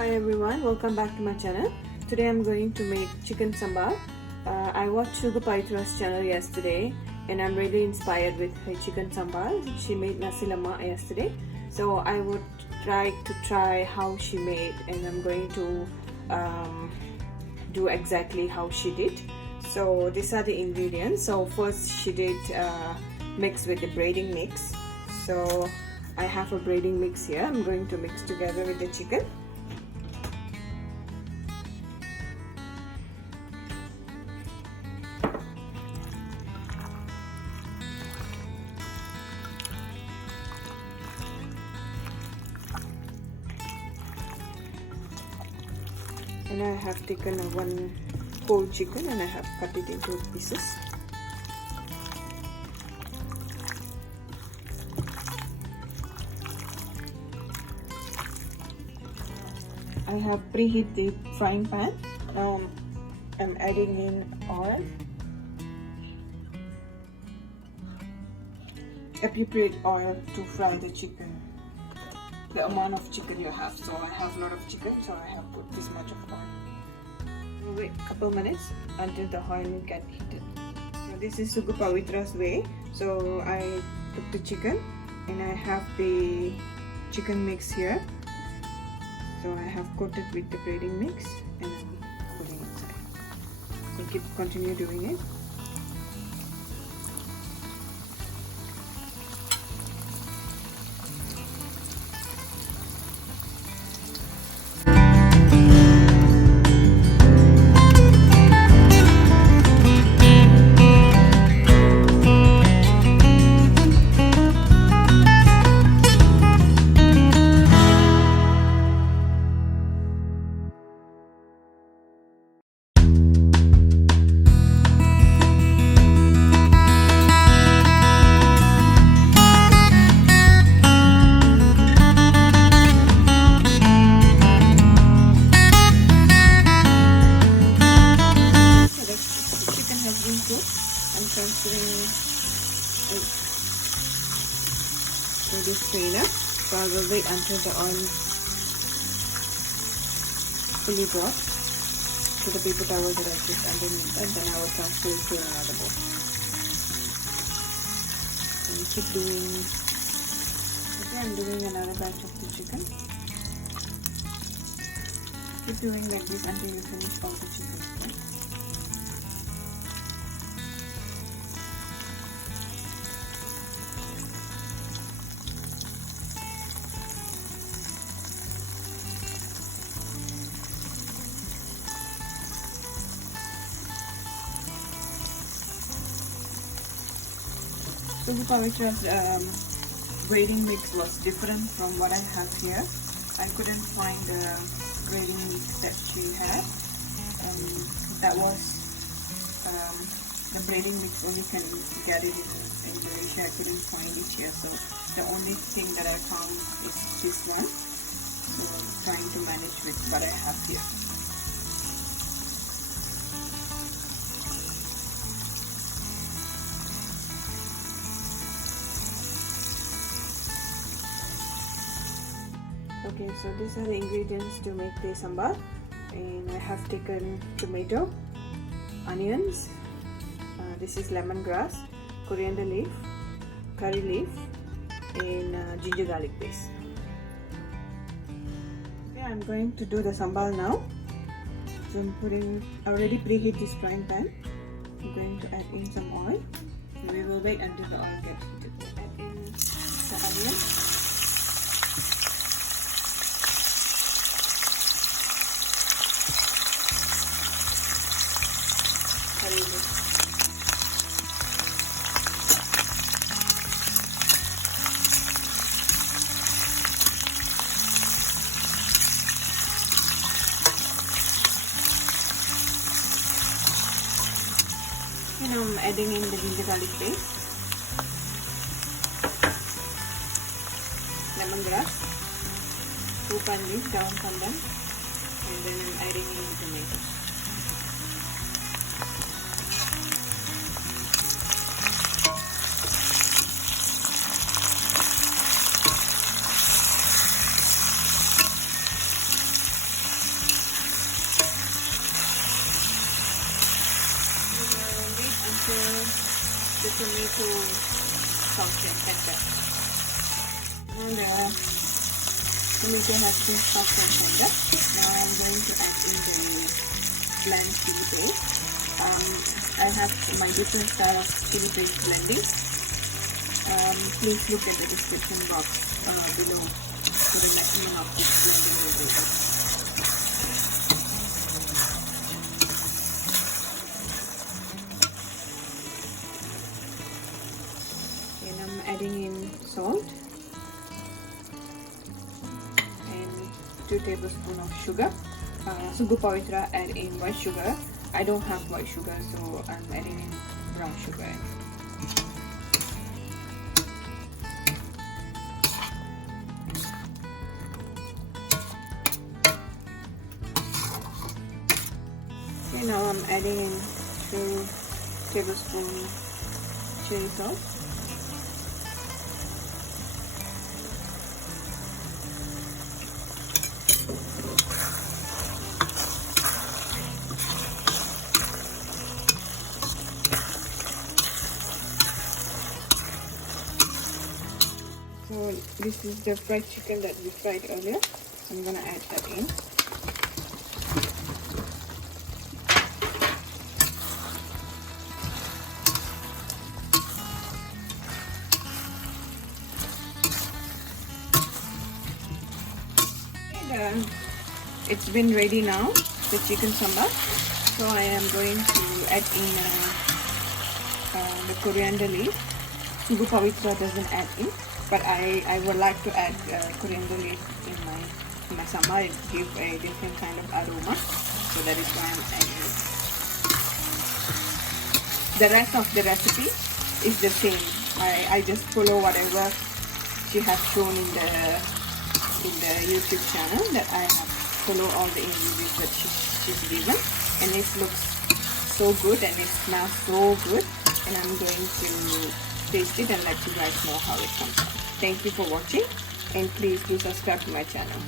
Hi everyone, welcome back to my channel. Today I'm going to make chicken sambal. I watched Sugu channel yesterday and I'm really inspired with her chicken sambal. She made Nasi lemak yesterday, so I would try how she made, and I'm going to do exactly how she did. So these are the ingredients. So first she did mix with the braiding mix. So I have a braiding mix here. I'm going to mix together with the chicken. And I have taken one whole chicken and I have cut it into pieces. I have preheat the frying pan. I'm adding in oil, appropriate oil to fry the chicken, the amount of chicken you have. So I have a lot of chicken, so I have put this much of oil. Wait a couple minutes until the oil get heated. So this is Sugu Pavitra's way. So I took the chicken and I have the chicken mix here. So I have coated with the braiding mix and I'm putting it inside. So continue doing it. I'm transferring it to the strainer, so I will wait until the oil fully drops to the paper towel that I put underneath, and then I will transfer it to another bowl. And keep doing. Okay, I'm doing another batch of the chicken. Keep doing like this until you finish all the chicken. Okay? Sugu Pavitra's braiding mix was different from what I have here. I couldn't find the braiding mix that she had. That was the braiding mix only can get it in Indonesia. I couldn't find it here, so the only thing that I found is this one. So I'm trying to manage with what I have here. Okay, so these are the ingredients to make the sambal, and I have taken tomato, onions, this is lemongrass, coriander leaf, curry leaf, and ginger garlic paste. Okay, I'm going to do the sambal now. So I already preheat this frying pan. I'm going to add in some oil. So we will wait until the oil gets heated. Add in the onion. And I'm adding in the ginger garlic paste, lemongrass, 2 pan leaf down from them, and then I'm adding in the tomato. the tomato function tender. And tomato has been soft and tender. Now I'm going to add in the blend chili paste. I have my different style of chili paste blending. Please look at the description box below for the maximum of this blending video. And I'm adding in salt and 2 tablespoons of sugar. Sugu pavithra add in white sugar. I don't have white sugar, so I'm adding in brown sugar. Okay, now I'm adding in 2 tablespoons chili sauce. So this is the fried chicken that we fried earlier. I'm gonna add that in. And it's been ready now, the chicken sambal. So I am going to add in the coriander leaf. Sugu pavithra doesn't add in, but I would like to add coriander leaf in my sambal. It gives a different kind of aroma, so that is why I'm adding it. The rest of the recipe is the same. I just follow whatever she has shown in the YouTube channel, that I have follow all the ingredients that she's given, and it looks so good and it smells so good, and I'm going to taste it and let you guys know how it comes out. Thank you for watching, and please do subscribe to my channel.